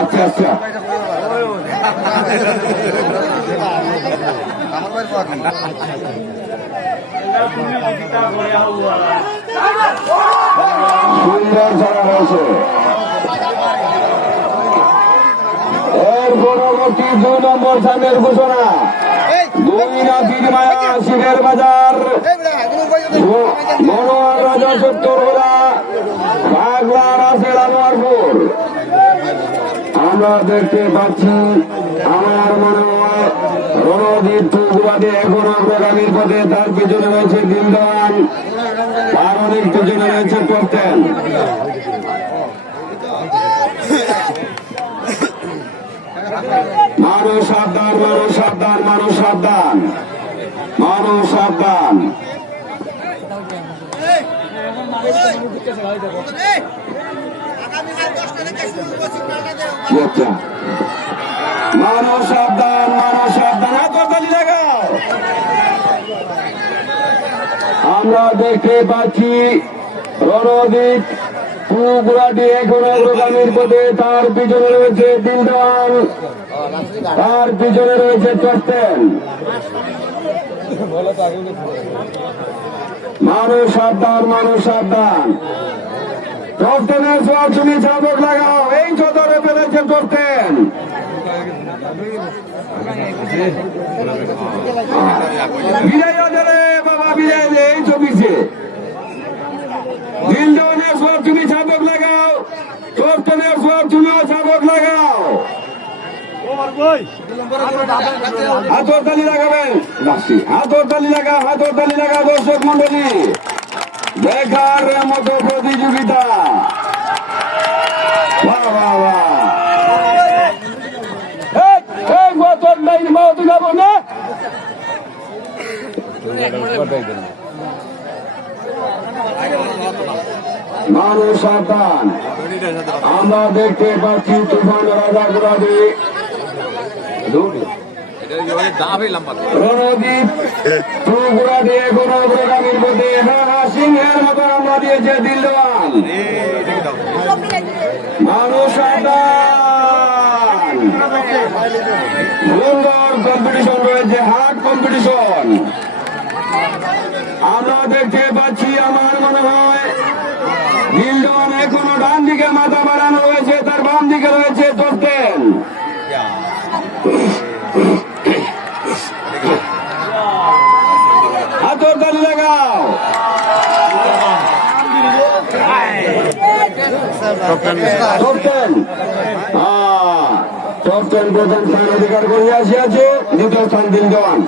আচ্ছা আচ্ছা সুন্দর ছাড়া হয়েছে। এর পরবর্তী 2 নম্বর স্থানের ঘোষণা 2 নাতির মায়া শিবের বাজার মনোয়ার রাজা সত্তরগোড়া বাগলা রাসেল আনোয়ারপুর। আমরা দেখতে পাচ্ছি আমার মনে হয় রণদীপ টুকরাতে এখন অগ্রগামীর পথে, তার পিছনে রয়েছে দিলদান, তার অনেক পিছনে রয়েছে করতেন। মানুষ সাবধান, মানুষ সাবধান, মানুষ সাবধান, মানুষ সাবধান। মানুষ সাবধান, মানুষ সাবধান, হাততালি লাগাও। আমরা দেখতে পাচ্ছি রণদীপ পুকুরাটি এখন অগ্রগামীর পথে, তার পিছনে রয়েছে দিলদান, তার পিছনে রয়েছে চট্টেন। মানুষ সাবধান, মানুষ সাবধান। চট্টেনের সোয়ার তুমি চাবক লাগাও, এই চদরে ফেলেছে চট্টেন। বিজয় রে বাবা, বিজয় রে, এই ছবিছে দিলদানের সোয়ার তুমি চাবক লাগাও, চট্টেনের সোয়ার তুমিও চাবক লাগাও। হাতর তালি লাগাবেন, হাতর তালি লাগা, হাতর তালি লাগা। দর্শক মন্ডলী, দেখার মতো প্রতিযোগিতা। মানুষ সাবধান। আমরা দেখতে পাচ্ছি তুফান রাজা গুরাদি রণদীপ পুকুরা দিয়ে কোন অগ্রগামীর পথে সিংহের মতো আমরা দিয়েছে দিলদান। মানুষ সাবধান। সুন্দর কম্পিটিশন রয়েছে, হার্ড কম্পিটিশন। আমরা দেখতে পাচ্ছি আমার মনে হয় দিলদান এখনো ডান দিকে মাথা বাড়ানো রয়েছে, তার বাম দিকে রয়েছে চট্টেন। হাতর তালি লাগাও। চট্টেন প্রথম স্থান অধিকার করে আসিয়াছে, দ্বিতীয় স্থান দিলদান।